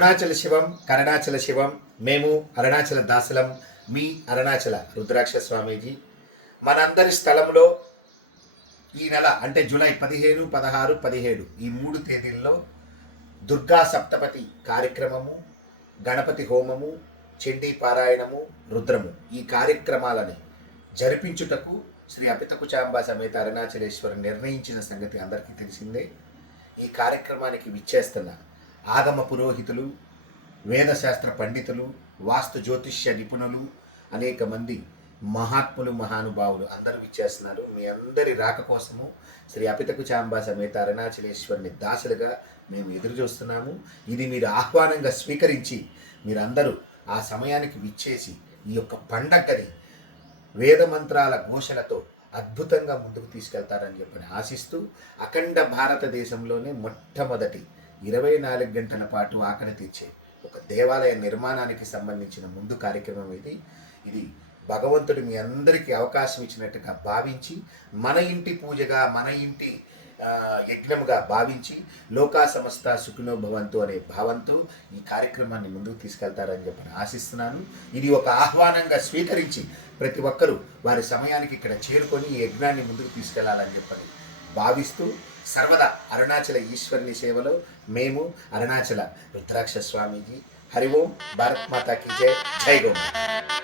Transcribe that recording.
అరుణాచల శివం కరుణాచల శివం మేము అరుణాచల దాసలం మీ అరుణాచల రుద్రాక్ష స్వామీజీ. మనందరి స్థలంలో ఈ నెల అంటే జూలై పదిహేను పదహారు పదిహేడు ఈ మూడు తేదీల్లో దుర్గా సప్తపతి కార్యక్రమము గణపతి హోమము చండీ పారాయణము రుద్రము ఈ కార్యక్రమాలని జరిపించుటకు శ్రీ అపితకుచాంబ సమేత అరుణాచలేశ్వరం నిర్ణయించిన సంగతి అందరికీ తెలిసిందే. ఈ కార్యక్రమానికి విచ్చేస్తున్న ఆగమ పురోహితులు వేదశాస్త్ర పండితులు వాస్తు జ్యోతిష్య నిపుణులు అనేక మంది మహాత్ములు మహానుభావులు అందరూ విచ్చేస్తున్నారు. మీ అందరి రాక కోసము శ్రీ అపితకు చాంబా సమేత అరుణాచలేశ్వరిని దాసులుగా మేము ఎదురు చూస్తున్నాము. ఇది మీరు ఆహ్వానంగా స్వీకరించి మీరందరూ ఆ సమయానికి విచ్చేసి ఈ యొక్క పండగని వేదమంత్రాల ఘోషలతో అద్భుతంగా ముందుకు తీసుకెళ్తారని చెప్పని ఆశిస్తూ అఖండ భారతదేశంలోనే మొట్టమొదటి ఇరవై నాలుగు గంటల పాటు ఆకలి తీర్చే ఒక దేవాలయ నిర్మాణానికి సంబంధించిన ముందు కార్యక్రమం ఇది. ఇది భగవంతుడు మీ అందరికీ అవకాశం ఇచ్చినట్టుగా భావించి మన ఇంటి పూజగా మన ఇంటి యజ్ఞముగా భావించి లోకా సమస్త సుఖినో భవంతు అనే భావంతో ఈ కార్యక్రమాన్ని ముందుకు తీసుకెళ్తారని చెప్పి ఆశిస్తున్నాను. ఇది ఒక ఆహ్వానంగా స్వీకరించి ప్రతి ఒక్కరూ వారి సమయానికి ఇక్కడ చేరుకొని ఈ యజ్ఞాన్ని ముందుకు తీసుకెళ్ళాలని చెప్పని భావిస్తూ సర్వదా అరుణాచల ఈశ్వరుని సేవలో మేము అరుణాచల రుద్రాక్ష స్వామీజీ. హరి ఓం భారత్ మాతాకి జై. జై గోమాత.